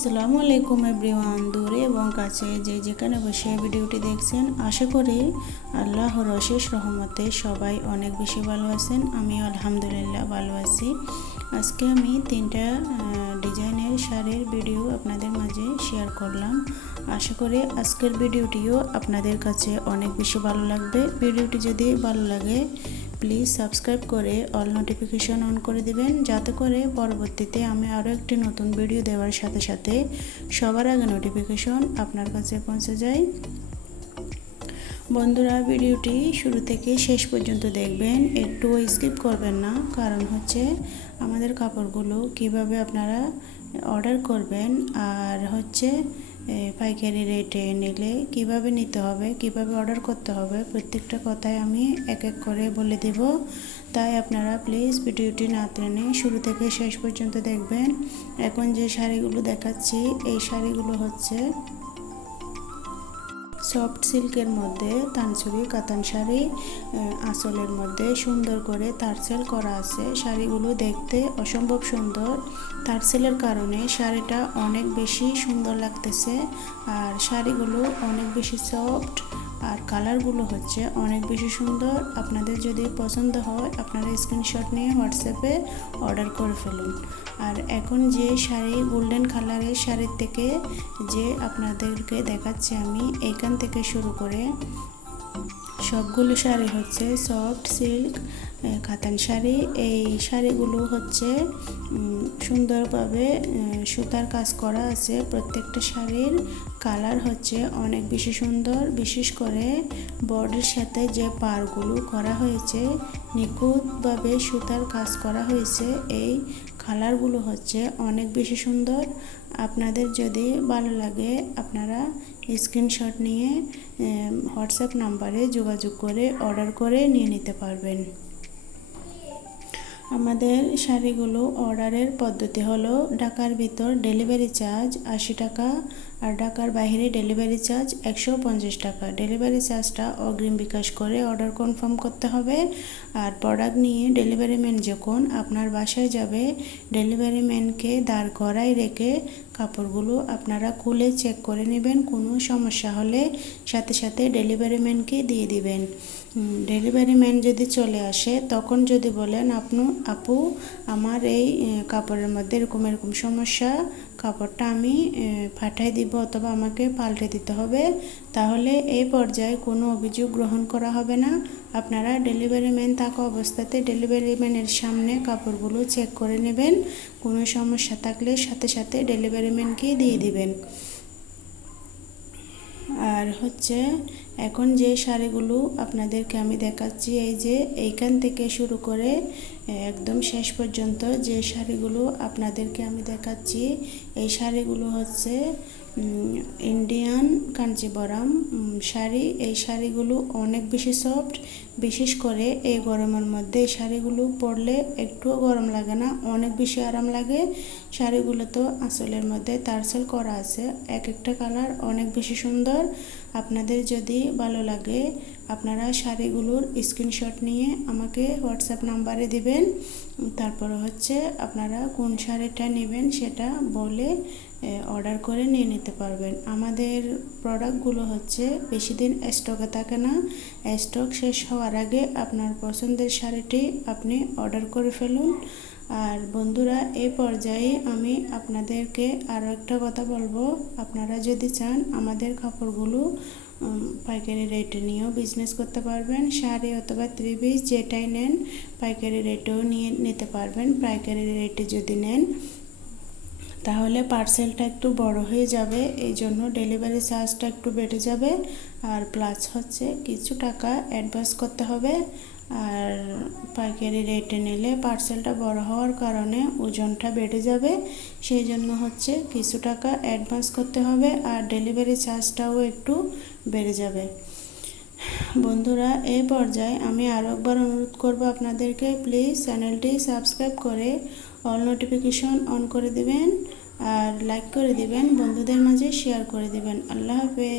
আসসালামু আলাইকুম এভরিওয়ান। দূরে এবং কাছে যে যেখানে বসে ভিডিওটি দেখছেন, আশা করি আল্লাহর অশেষ রহমতে সবাই অনেক বেশি ভালো আছেন। আমিও আলহামদুলিল্লাহ ভালো আছি। আজকে আমি 3টা ডিজাইনের শাড়ির ভিডিও আপনাদের মাঝে শেয়ার করলাম। আশা করি আজকের ভিডিওটিও আপনাদের কাছে অনেক বেশি ভালো লাগবে। ভিডিওটি যদি ভালো লাগে প্লিজ সাবস্ক্রাইব করে অল নোটিফিকেশন অন করে দিবেন, যাতে করে পরবর্তীতে আমি আরও একটি নতুন ভিডিও দেওয়ার সাথে সাথে সবার আগে নোটিফিকেশন আপনার কাছে পৌঁছে যায়। বন্ধুরা, ভিডিওটি শুরু থেকে শেষ পর্যন্ত দেখবেন, একটু স্কিপ করবেন না। কারণ হচ্ছে আমাদের কাপড়গুলো কিভাবে আপনারা অর্ডার করবেন আর হচ্ছে পাইকারি রেটে নিলে কিভাবে নিতে হবে, কিভাবে অর্ডার করতে হবে, প্রত্যেকটা কথাই আমি এক এক করে বলে দেব। তাই আপনারা প্লিজ ভিডিওটি না টেনে শুরু থেকে শেষ পর্যন্ত দেখবেন। এখন যে শাড়িগুলো দেখাচ্ছি, এই শাড়িগুলো হচ্ছে সফট সিল্কের মধ্যে তানচুরি কাতান শাড়ি। আঁচলের মধ্যে সুন্দর করে তারসেল করা আছে। শাড়িগুলো দেখতে অসম্ভব সুন্দর। তারসেলের কারণে শাড়িটা অনেক বেশি সুন্দর লাগতেছে। আর শাড়িগুলো অনেক বেশি সফট আর কালারগুলো হচ্ছে অনেক বেশি সুন্দর। আপনাদের যদি পছন্দ হয় আপনারা স্ক্রিনশট নিয়ে হোয়াটসঅ্যাপে অর্ডার করে ফেলুন। আর এখন যে শাড়ি গোল্ডেন কালারের শাড়ির থেকে যে আপনাদেরকে দেখাচ্ছি আমি, এইখান থেকে শুরু করে সবগুলো শাড়ি হচ্ছে সফট সিল্ক কাতান শাড়ি। এই শাড়িগুলো হচ্ছে সুন্দরভাবে সুতার কাজ করা আছে। প্রত্যেকটা শাড়ির কালার হচ্ছে অনেক বেশি সুন্দর। বিশেষ করে বডির সাথে যে পাড়গুলো করা হয়েছে, নিখুঁতভাবে সুতার কাজ করা হয়েছে। এই কালারগুলো হচ্ছে অনেক বেশি সুন্দর। আপনাদের যদি ভালো লাগে আপনারা স্ক্রিনশট নিয়ে হোয়াটসঅ্যাপ নাম্বারে যোগাযোগ করে অর্ডার করে নিয়ে নিতে পারবেন। আমাদের শাড়িগুলো অর্ডারের পদ্ধতি হলো, ঢাকার ভিতর ডেলিভারি চার্জ 80 টাকা আর ঢাকার বাইরে ডেলিভারি চার্জ 150 টাকা। ডেলিভারি চার্জটা অগ্রিম বিকাশ করে অর্ডার কনফার্ম করতে হবে। আর প্রোডাক্ট নিয়ে ডেলিভারি ম্যান যখন আপনার বাসায় যাবে, ডেলিভারি ম্যানকে দাঁড় করায় রেখে কাপড়গুলো আপনারা খুলে চেক করে নেবেন। কোনো সমস্যা হলে সাথে সাথে ডেলিভারি ম্যানকে দিয়ে দিবেন। ডেলিভারি ম্যান যদি চলে আসে তখন যদি বলেন আপু আমার এই কাপড়ের মধ্যে এরকম এরকম সমস্যা, কাপড়টা আমি পাঠিয়ে দিব অথবা আমাকে পাল্টে দিতে হবে, তাহলে এই পর্যায়ে কোনো অভিযোগ গ্রহণ করা হবে না। আপনারা ডেলিভারি ম্যান থাকা অবস্থাতে ডেলিভারি ম্যানের সামনে কাপড়গুলো চেক করে নেবেন। কোনো সমস্যা থাকলে সাথে সাথে ডেলিভারি ম্যানকে দিয়ে দিবেন। আর হচ্ছে এখন যে শাড়িগুলো আপনাদেরকে আমি দেখাচ্ছি, এই যে এইখান থেকে শুরু করে একদম শেষ পর্যন্ত যে শাড়িগুলো আপনাদেরকে আমি দেখাচ্ছি, এই শাড়িগুলো হচ্ছে ইন্ডিয়ান কাঞ্জিবরম শাড়ি। এই শাড়িগুলো অনেক বেশি সফট। বিশেষ করে এই গরমের মধ্যে এই শাড়িগুলো পরলে একটুও গরম লাগে না, অনেক বেশি আরাম লাগে। শাড়িগুলো তো আঁচলের মধ্যে তারসেল করা আছে। এক একটা কালার অনেক বেশি সুন্দর। আপনাদের যদি ভালো লাগে আপনারা শাড়িগুলোর স্ক্রিনশট নিয়ে আমাকে হোয়াটসঅ্যাপ নাম্বারে দিবেন। তারপরে হচ্ছে আপনারা কোন শাড়িটা নেবেন সেটা বলে অর্ডার করে নিয়ে নিতে পারবেন। আমাদের প্রোডাক্টগুলো হচ্ছে বেশি দিন স্টকে থাকে না। স্টক শেষ হওয়ার আগে আপনার পছন্দের শাড়িটি আপনি অর্ডার করে ফেলুন। আর বন্ধুরা, এই পর্যায়ে আমি আপনাদেরকে আরও একটা কথা বলবো, আপনারা যদি চান আমাদের কাপড়গুলো পাইকারি রেটে নিয়েও বিজনেস করতে পারবেন। শাড়ি অথবা 3 পিস যেটাই নেন পাইকারি রেটেও নিয়ে নিতে পারবেন। পাইকারি রেটে যদি নেন তাহলে পার্সেলটা একটু বড় হয়ে যাবে, এই জন্য ডেলিভারি চার্জটা একটু বেড়ে যাবে। আর প্লাস হচ্ছে কিছু টাকা অ্যাডভান্স করতে হবে। আর পাইকারি রেটে নিলে পার্সেলটা বড় হওয়ার কারণে ওজনটা বেড়ে যাবে, সেই জন্য হচ্ছে কিছু টাকা অ্যাডভান্স করতে হবে আর ডেলিভারি চার্জটাও একটু বেড়ে যাবে। বন্ধুরা, এই পর্যায়ে আমি আরও একবার অনুরোধ করব আপনাদেরকে, প্লিজ চ্যানেলটি সাবস্ক্রাইব করে অল নোটিফিকেশন অন করে দিবেন আর লাইক করে দিবেন, বন্ধুদের মাঝে শেয়ার করে দিবেন। আল্লাহ হাফেজ।